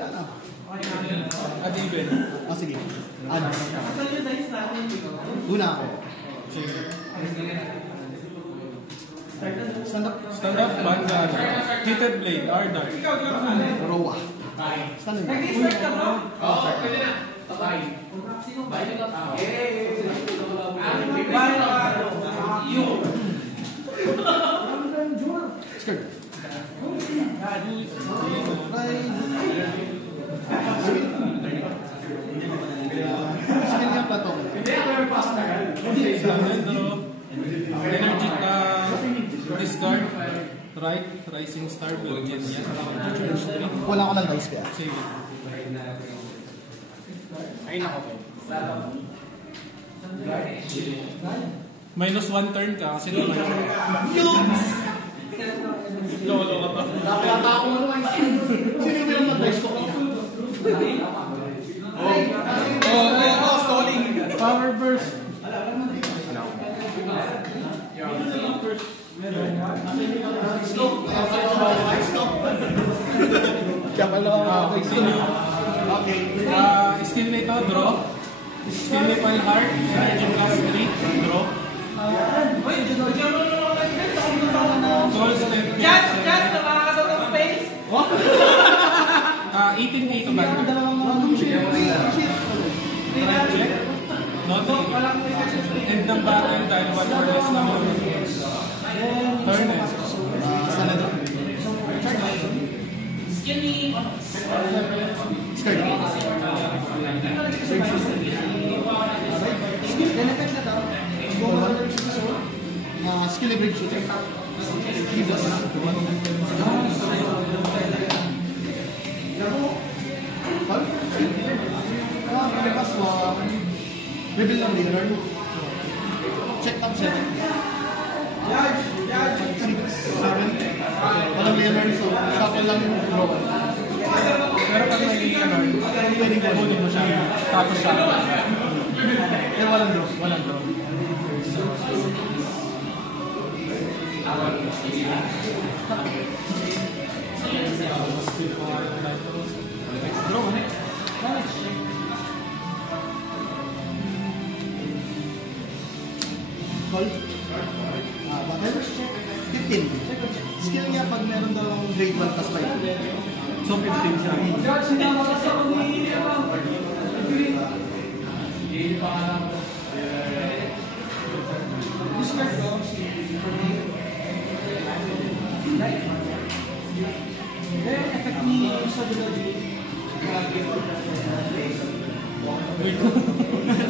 wala na. At even. Ah, sige. Ano? Una ako. Stand up. Stand up, Banzar. Heated blade, Ardar. Rowa. Stand up. Nag-start ka bro? Oo, start. Pwede na. Bye. Skirt. Skill niya platong. Energy discard. Right, Rising Star, Billion yan. Wala ko ng dice kaya. Sige. Ay, nako. -1 turn ka kasi naman. Lolo ka pa. Nakakata ako naman. Sino yung bilang mag-dice ko? Stalling. Power burst. Kaya pala Okay. Skill na ito, draw. Skill na Pile Heart. Energy plus 3, draw. Soul Step. Judge, nakakasal ng space. 18 dito ba? Check. Nothing. End ng battle dahil 1 or less naman. Turn eh. Sana doon. Skinny. Skirt. Benefit na daw. Skill break shooter. Hibas. Pagkas mo, reveal ng dealer. Check top 7. 6, 7. Walang dealer, so shuffle lang yung draw. Pero pag may pwedeng kunin mo siya. Tapos siya. Pero walang draw. Walang draw. Draw. Call. Battle. 15. Skill niya pag meron daw grade 1 plus 5. So 15 siya.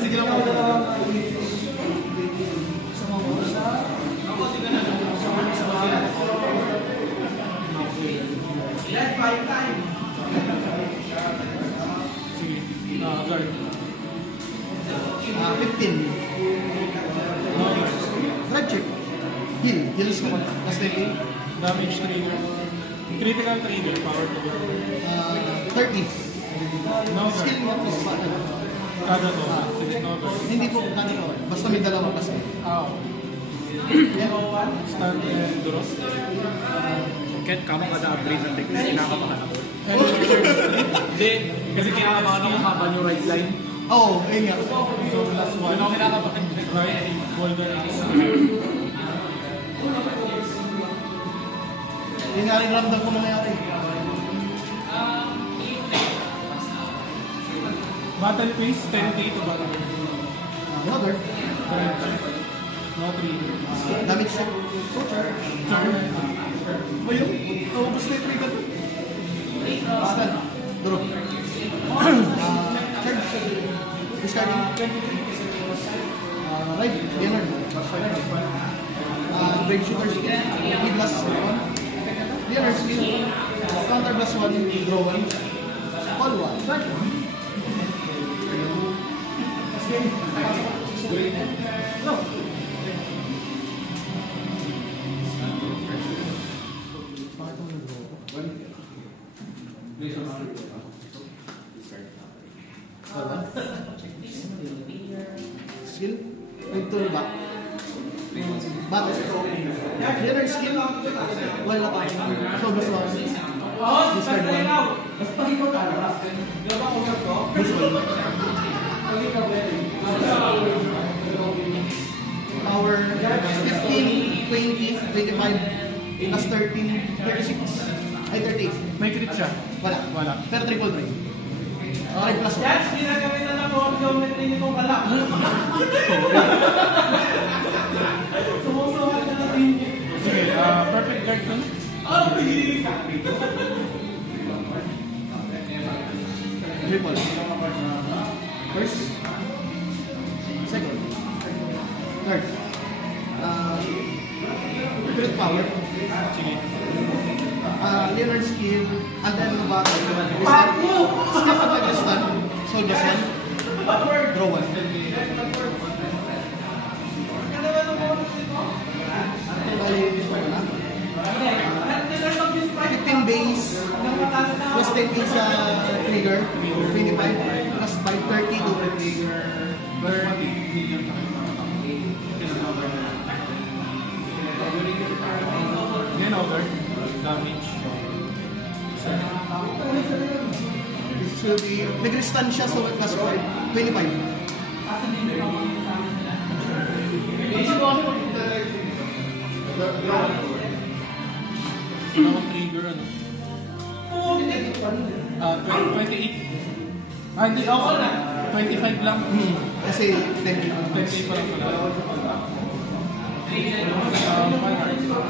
Sige lang po. Guard. 15. Red check. Heal. Heals ko. Tapos na Damage trigger. Critical trigger. Power to go. 30. No Skill guard. mo plus battle. Kada to. No guard. Hindi po kanino. Basta may dalawa kasi. Start and draw. Ken, kamo ka na upgrade ng technique, kinakabahan ako. Hindi. Kasi kinakabahan ako haba yung right line. Oo, ayun nga. So last one. Ako kinakabahan. Right. Golden Ace. Yung nga rin ramdam ko nangyari. Battle phase, 10k to battle. Another. No trigger. Damage check. Turn. O yun? Naubos na yung trigger. Stand. Draw. Charge. Discarding. Right. Leonard. Break shooter skill. E plus 1. Leonard skill. Counter plus 1. Draw 1. Call 1. Start. No. Skill. Turn back. Battle. Leonard skill. While attacking. So, basta. Discard 1. Mas pag ikaw talas, di ba usap ko? Pag ikaw Power 15, 20, 25, plus 13, 36. Ay, 38. May crit siya. Wala. Wala. Pero triple try. 3 plus 1. Judge, ginagamitan na po ang geometry nitong kalak. Sumusuhan na natin. Sige, perfect guard dun. Triple. First. Second. Third. Crit power. Sige. Leonard skill. And then battle. Step up like a stun. Soul Blossom. Draw 1. Bali, wala. 15 base. Plus 10 base sa trigger. 25. Plus 530 to trigger. Then over. Damage. This will be, nag-restun siya so plus 5. 25. Wala akong trigger, ano? 28. Hindi, ako na. 25 lang. Kasi 10 28 pa lang pala.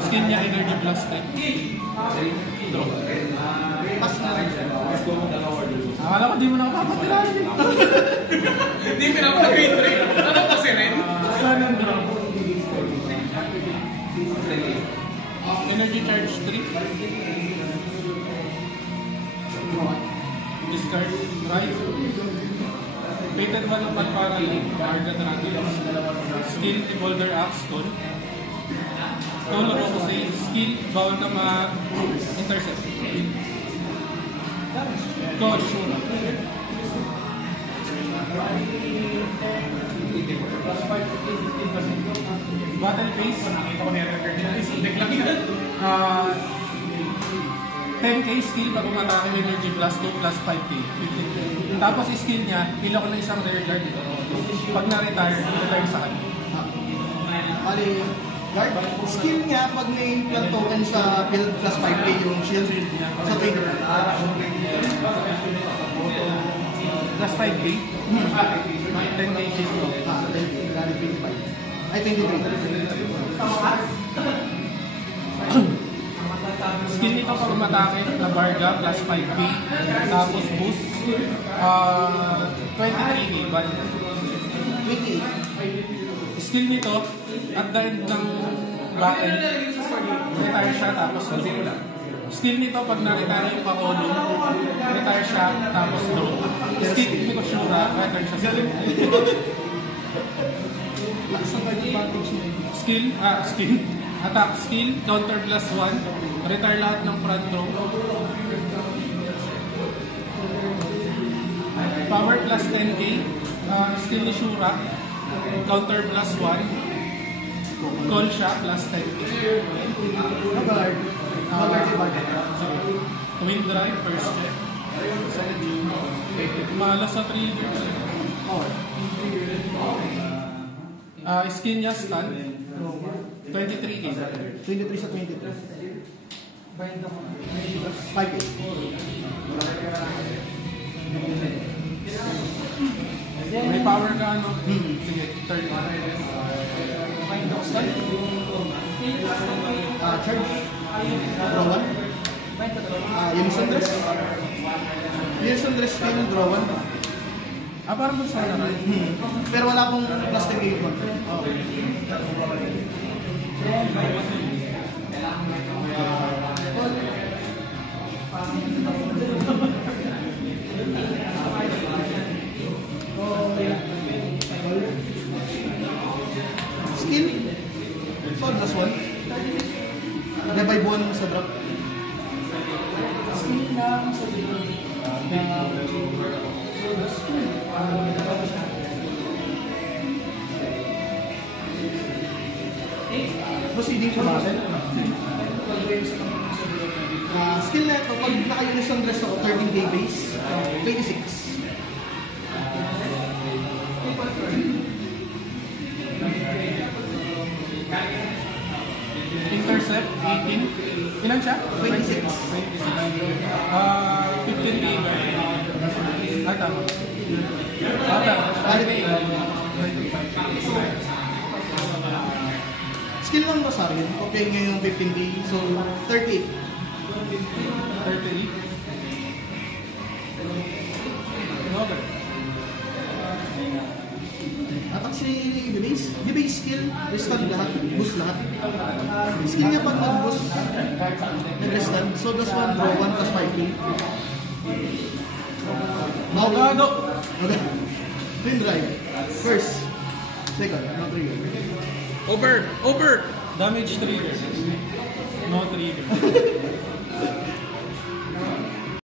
Skill niya, energy blast type. Draw. Pas na rin siya. Akala ko di mo na kapapatilaan eh. Hindi pinapalagay yung trade. Ano pa si Ren? Saan ang draw? Energy charge 3. Discard. Right. Fated man ng Palpara. Arga Dragon. Skill, Beholder Axe, Toll. Toll o Rosé. Skill, bawal ka mag-intercept. Toll, Shura. Battle phase. Nakita ko na yung record nila. Deck lang yan. 10k skill pag umatake ng energy blast 2 plus 5k. 15k. Tapos skill niya, pila ko na isang rear guard dito. Pag na-retire, retire sa kanya. Bali, guard, skill niya pag may plant token sa build plus 5k yung shield sa trigger. Plus 5k? 10k shield mo. 10k, lali 25. Ay, 23. Skill nito pag umatake na Barga plus 5k. Tapos boost. 23k. Bali. 28. Skill nito, at the end ng battle, retire siya tapos skill nito pag na-retire yung Paolo, retire siya tapos draw. Skill nito Shura, retire siya sa skill, attack skill, counter plus 1, retire lahat ng front row. Power plus 10k, skill ni Shura, counter plus 1, call siya plus 10k. Guard. Wind drive, first check. Malas sa trigger. Skill niya stun. 23k. 23 sa 23. 5k. May power ka ano? Sige, third. Charge. Draw 1. Unison dress. Unison dress skill, draw 1. Parang gusto na rin. Pero wala akong plus 10k one. Skill. Sword plus 1. Revive 1 sa drop. Skill lang sa proceeding sa battle. Skill na ito, pag naka-unison dress ako, 13k base, 26. Intercept, 18. Ilan siya? 26. 15 leader. Ah, tama. Skill ng Rosario, okay ngayon 15D, so 38. 38. Okay. Attack si debase skill, restun lahat, boost lahat. Skill niya pag nag-boost, nag-restun, so das 1, draw 1, plus 5k. Maugado! Okay. Twin drive. First. Second, no trigger. Over! Damage trigger. No trigger.